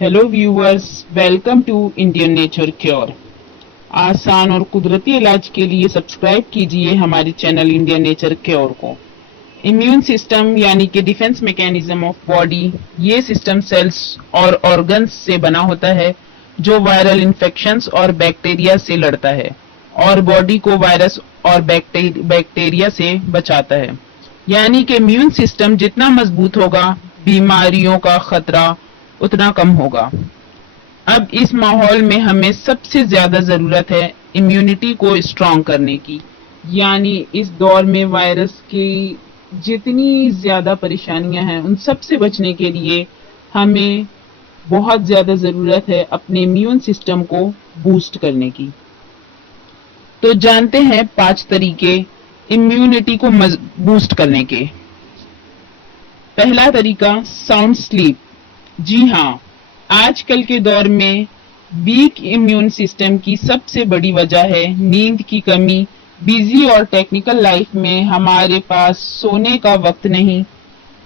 Hello viewers, welcome to Indian nature cure. आसान और कुदरती इलाज के लिए सब्सक्राइब कीजिए हमारे चैनल इंडियन नेचर क्योर को। इम्यून सिस्टम यानी कि डिफेंस मैकेनिज्म ऑफ बॉडी, ये सिस्टम सेल्स और ऑर्गन्स से बना होता है जो वायरल इन्फेक्शंस और बैक्टीरिया से लड़ता है और बॉडी को वायरस और बैक्टीरिया से बचाता है। यानी कि इम्यून सिस्टम जितना मजबूत होगा, बीमारियों का खतरा उतना कम होगा। अब इस माहौल में हमें सबसे ज्यादा जरूरत है इम्यूनिटी को स्ट्रॉन्ग करने की। यानी इस दौर में वायरस की जितनी ज्यादा परेशानियां हैं उन सब से बचने के लिए हमें बहुत ज्यादा जरूरत है अपने इम्यून सिस्टम को बूस्ट करने की। तो जानते हैं 5 तरीके इम्यूनिटी को बूस्ट करने के। पहला तरीका, साउंड स्लीप। जी हाँ, आजकल के दौर में वीक इम्यून सिस्टम की सबसे बड़ी वजह है नींद की कमी। बिजी और टेक्निकल लाइफ में हमारे पास सोने का वक्त नहीं,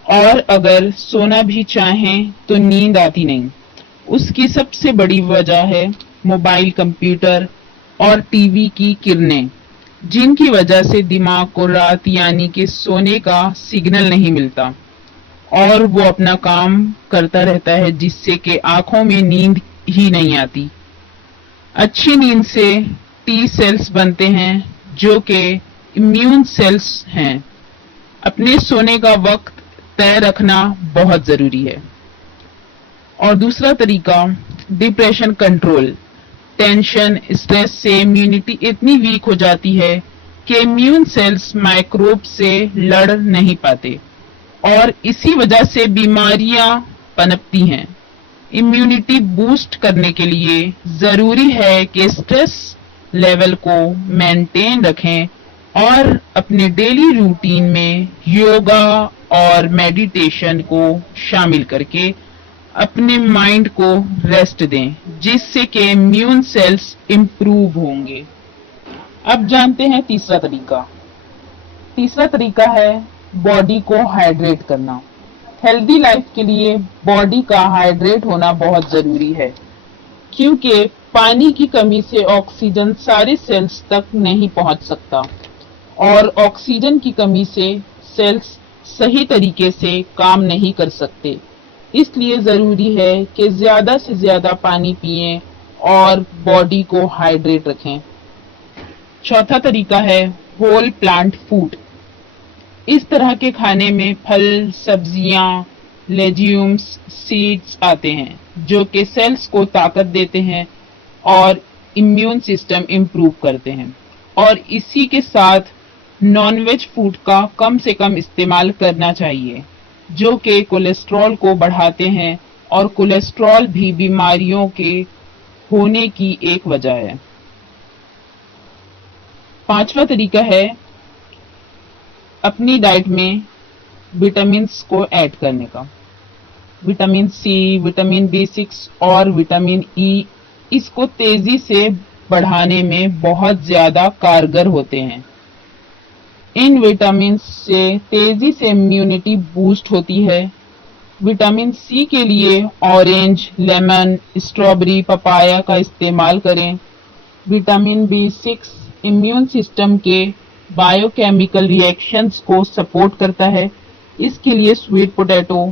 और अगर सोना भी चाहें तो नींद आती नहीं। उसकी सबसे बड़ी वजह है मोबाइल, कंप्यूटर और टीवी की किरणें, जिनकी वजह से दिमाग को रात यानी कि सोने का सिग्नल नहीं मिलता और वो अपना काम करता रहता है, जिससे कि आंखों में नींद ही नहीं आती। अच्छी नींद से टी सेल्स बनते हैं जो कि इम्यून सेल्स हैं। अपने सोने का वक्त तय रखना बहुत जरूरी है। और दूसरा तरीका, डिप्रेशन कंट्रोल। टेंशन, स्ट्रेस से इम्यूनिटी इतनी वीक हो जाती है कि इम्यून सेल्स माइक्रोब से लड़ नहीं पाते और इसी वजह से बीमारियां पनपती हैं। इम्यूनिटी बूस्ट करने के लिए जरूरी है कि स्ट्रेस लेवल को मेंटेन रखें और अपने डेली रूटीन में योगा और मेडिटेशन को शामिल करके अपने माइंड को रेस्ट दें, जिससे कि इम्यून सेल्स इंप्रूव होंगे। अब जानते हैं तीसरा तरीका। तीसरा तरीका है बॉडी को हाइड्रेट करना। हेल्दी लाइफ के लिए बॉडी का हाइड्रेट होना बहुत जरूरी है, क्योंकि पानी की कमी से ऑक्सीजन सारे सेल्स तक नहीं पहुंच सकता और ऑक्सीजन की कमी से सेल्स सही तरीके से काम नहीं कर सकते। इसलिए जरूरी है कि ज्यादा से ज्यादा पानी पिएं और बॉडी को हाइड्रेट रखें। चौथा तरीका है होल प्लांट फूड। इस तरह के खाने में फल, सब्जियां, लेज्यूम्स, सीड्स आते हैं जो कि सेल्स को ताकत देते हैं और इम्यून सिस्टम इंप्रूव करते हैं। और इसी के साथ नॉनवेज फूड का कम से कम इस्तेमाल करना चाहिए, जो कि कोलेस्ट्रॉल को बढ़ाते हैं और कोलेस्ट्रॉल भी बीमारियों के होने की एक वजह है। पांचवा तरीका है अपनी डाइट में विटामिन्स को ऐड करने का। विटामिन सी, विटामिन B6 और विटामिन ई इसको तेजी से बढ़ाने में बहुत ज्यादा कारगर होते हैं। इन विटामिन से तेजी से इम्यूनिटी बूस्ट होती है। विटामिन सी के लिए ऑरेंज, लेमन, स्ट्रॉबेरी, पपाया का इस्तेमाल करें। विटामिन B6 इम्यून सिस्टम के बायोकेमिकल रिएक्शंस को सपोर्ट करता है। इसके लिए स्वीट पोटैटो,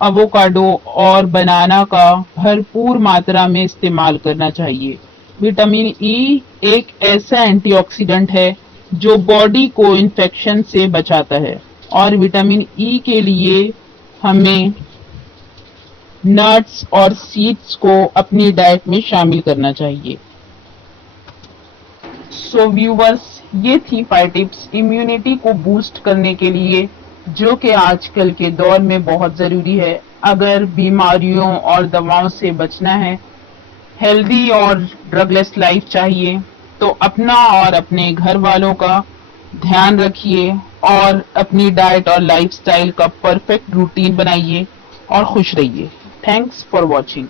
एवोकाडो और बनाना का भरपूर मात्रा में इस्तेमाल करना चाहिए। विटामिन ई एक ऐसा एंटीऑक्सीडेंट है जो बॉडी को इन्फेक्शन से बचाता है और विटामिन ई के लिए हमें नट्स और सीड्स को अपनी डाइट में शामिल करना चाहिए। सो व्यूवर्स, ये थी 5 टिप्स इम्यूनिटी को बूस्ट करने के लिए, जो कि आजकल के दौर में बहुत जरूरी है। अगर बीमारियों और दवाओं से बचना है, हेल्दी और ड्रगलेस लाइफ चाहिए, तो अपना और अपने घर वालों का ध्यान रखिए और अपनी डाइट और लाइफस्टाइल का परफेक्ट रूटीन बनाइए और खुश रहिए। Thanks for watching.